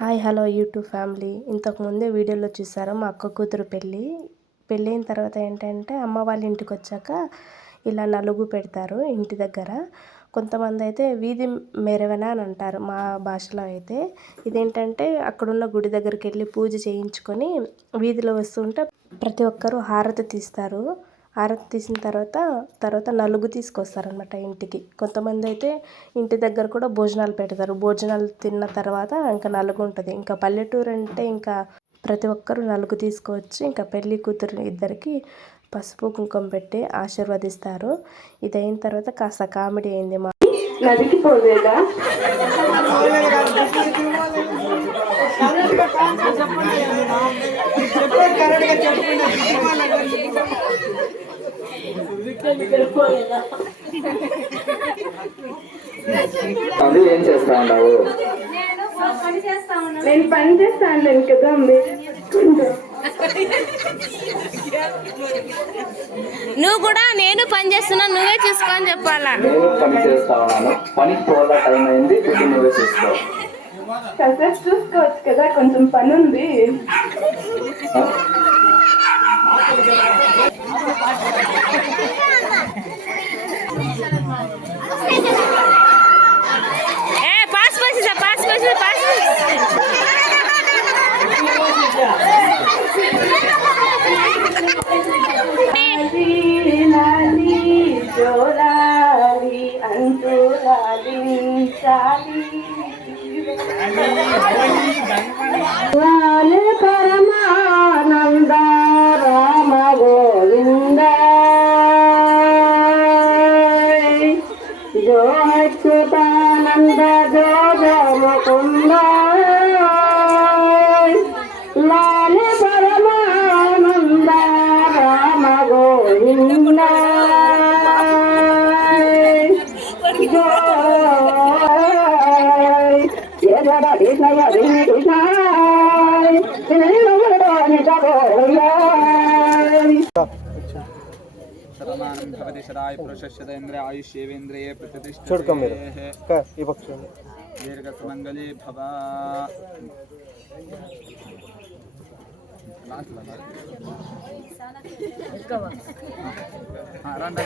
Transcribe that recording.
Hi hello YouTube family. ఇంతకుముందే వీడియోలో చూసారా మా అక్క కూతురు పెళ్ళైన తర్వాత ఏంటంటే అమ్మ వాళ్ళ ఇంటికి వచ్చాక ఇలా నలుగు పెడతారు ఇంటి దగ్గర. కొంతమంది అయితే వీధి మెరవన అని అంటారు మా భాషలో అయితే. ఇదేంటంటే అక్కడున్న గుడి దగ్గరికి వెళ్ళి పూజ చేయించుకొని వీధిలో వస్తుంటే ప్రతి ఒక్కరూ హారతి తీస్తారు. హారతి తీసిన తర్వాత నలుగు తీసుకొస్తారనమాట ఇంటికి. కొంతమంది అయితే ఇంటి దగ్గర కూడా భోజనాలు పెడతారు. భోజనాలు తిన్న తర్వాత ఇంకా నలుగు ఉంటుంది. ఇంకా పల్లెటూరు అంటే ఇంకా ప్రతి ఒక్కరూ నలుగు తీసుకువచ్చి ఇంకా పెళ్ళి కూతురు ఇద్దరికి పసుపు కుంకుమ పెట్టి ఆశీర్వదిస్తారు. ఇది అయిన తర్వాత కాస్త కామెడీ అయింది. మా నదికి పోలేదా? అది ఏం చేస్తా ఉన్నావు? నేను పని చేస్తాను కదా. నువ్వు కూడా నేను పని చేస్తున్నా, నువ్వే చూసుకొని చెప్పాలా. నేను పని చేస్తా ఉన్నాను, పనికి పోవాల టైం అయింది, నువ్వే చూసుకో. కాసేపు చూసుకోవచ్చు కదా, కొంచెం పని ఉంది. జోలాలి అంటూ లాలించాలి లాలి పరమానంద రామ గోవింద జో అచ్యుతానంద జో ముకుంద లాలి పరమానంద రామ గోవింద शतमानं भवति शताय पुरुषशतेन्द्रिय आयुष्येवेन्द्रिये प्रतिष्ठते दीर्घसुमङ्गले भव. రండి.